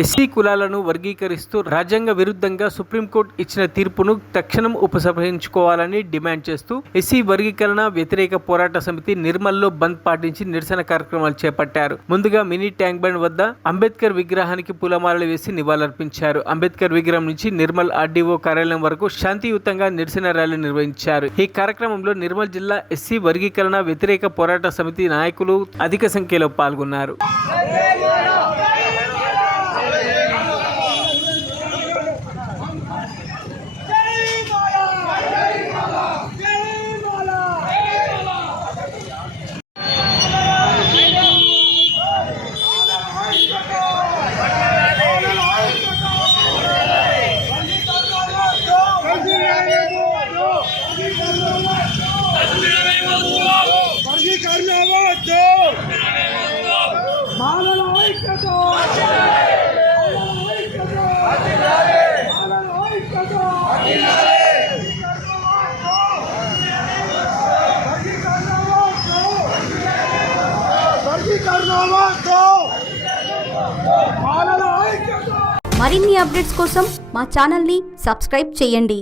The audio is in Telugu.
ఎస్సీ కులాలను వర్గీకరిస్తూ రాజ్యాంగ విరుద్ధంగా సుప్రీంకోర్టు ఇచ్చిన తీర్పును తక్షణం ఉపసంహరించుకోవాలని డిమాండ్ చేస్తూ ఎస్సీ వర్గీకరణ వ్యతిరేక పోరాట సమితి నిర్మల్లో బంద్ పాటించి నిరసన కార్యక్రమాలు చేపట్టారు. ముందుగా మినీ ట్యాంక్ బండ్ వద్ద అంబేద్కర్ విగ్రహానికి పూలమాలలు వేసి నివాళులర్పించారు. అంబేద్కర్ విగ్రహం నుంచి నిర్మల్ ఆర్డీఓ కార్యాలయం వరకు శాంతియుతంగా నిరసన ర్యాలీ నిర్వహించారు. ఈ కార్యక్రమంలో నిర్మల్ జిల్లా ఎస్సీ వర్గీకరణ వ్యతిరేక పోరాట సమితి నాయకులు అధిక సంఖ్యలో పాల్గొన్నారు. మరిన్ని అప్డేట్స్ కోసం మా ఛానల్ని సబ్స్క్రైబ్ చేయండి.